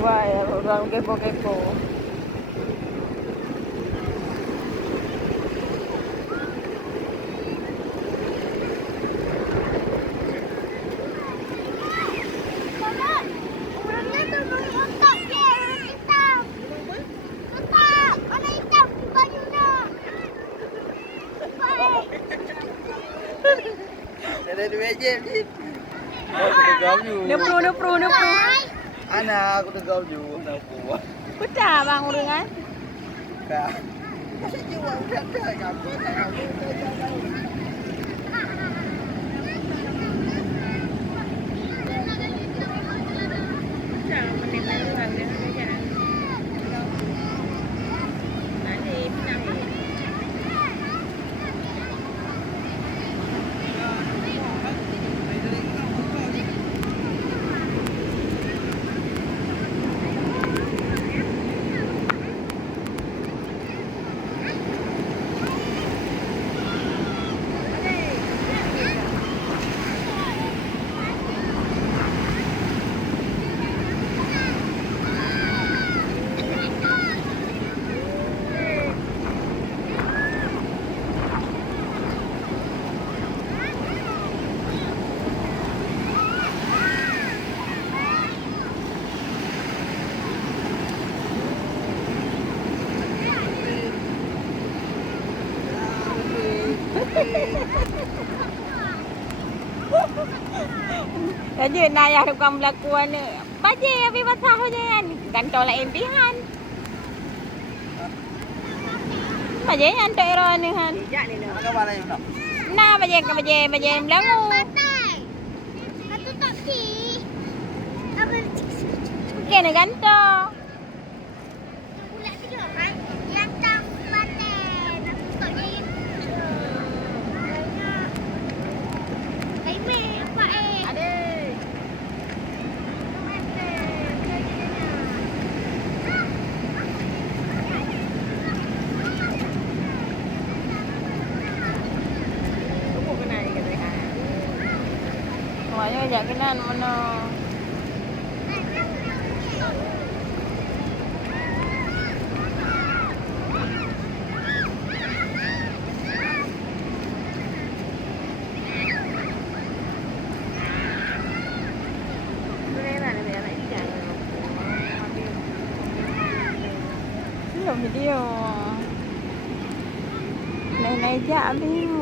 Wah, ya, orang kepo-kepo. Orangnya turun otak dia, orang hitam. Otak, warna hitam di bajunya. Baik. Ada dua je ni. Oh, aku tegau you. Nepru. Anak aku tegau you. Kenapa? Pecah bang uringan. Dah. Masih jiwa udah dah. Kamu tak kamu dah. Jangan menimba-nimba aja. Nanti pinang. Saja nak ayah tukang berlakuan ni. Baje habis basah je kan. Gantol lah impihan. Baje nyantok era ni kan. Agak mana you nak? Nah baje belangu. Patai. Satu taksi. Apa? Kena gantol. Bulat dia kan? Yang tak paten. Aku tak jadi. Kaimeh apa Ada. Tunggu kena ni kata kan. Maknanya ajak kenan mana. Video. Này này dạ đi.